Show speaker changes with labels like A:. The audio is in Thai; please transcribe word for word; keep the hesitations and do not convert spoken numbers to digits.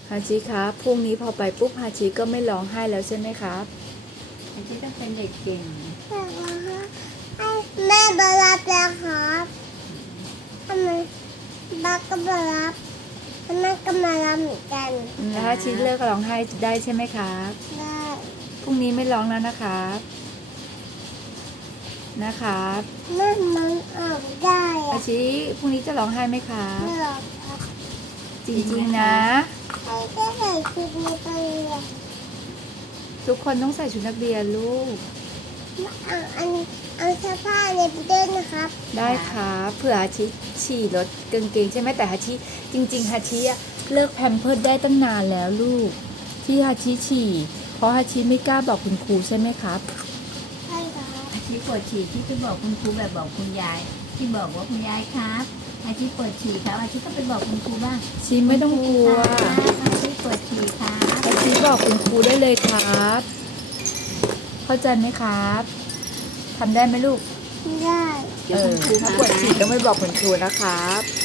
A: ฮาชิครับพรุ่งนี้พอไปปุ๊บฮาชิก็ไม่ร้องไห้แล้วใช่ไหมครับ
B: อาชีต้องเป็นเด็กเก่ง
C: แม่มารับแล้วครับทำไมบ้าก็มารับแม่ก็มารับเหมือนกัน
A: แล้วฮาชิเลิกร้องไห้ได้ใช่ไหมครับ
C: ได้
A: พรุ่งนี้ไม่ร้องแล้วนะครับนะครับ
C: แม่มันออกได้
A: ฮา
C: อะ
A: ชิพรุ่งนี้จะร้องไห้ไหมครับ
C: ไม่หรอกครับ
A: จริงๆนะ
C: ใครก็ใส่ชุดนี้ไปเรียน
A: ทุกคนต้องใส่ชุดนักเรียนลูก
C: เอาอันเอาเสื้อผ้าเนี่ยไปด้วยนะครับ
A: ได้ครับเผื่อฮาชิฉี่รถกางเกงใช่ไหมแต่ฮาชิจริงๆฮาชิอะเลิกแพมเพิร์สได้ตั้งนานแล้วลูก ที่ฮาชิฉี่เพราะฮาชิไม่กล้าบอกคุณครูใช่ไหมครับ
C: ใช่ครับ
B: อาชีปวดฉี่ที่ไปบอกคุณครูแบบบอกคุณยาย ที่บอกว่าคุณยายครับอาชีปวดฉี่ครับอาชีก็ไปบอกคุณครูบ้าง
A: ชิไม่ต้องกลัว
B: อาชีปวดฉี่ครับ
A: ฮาชิบอกคุณครูได้เลยครับ เข้าใจไหมครับทำได้ไหมลูก
C: ได้
A: เออถ้าปวดฉี่ต้องไม่บอกคุณครูนะครับ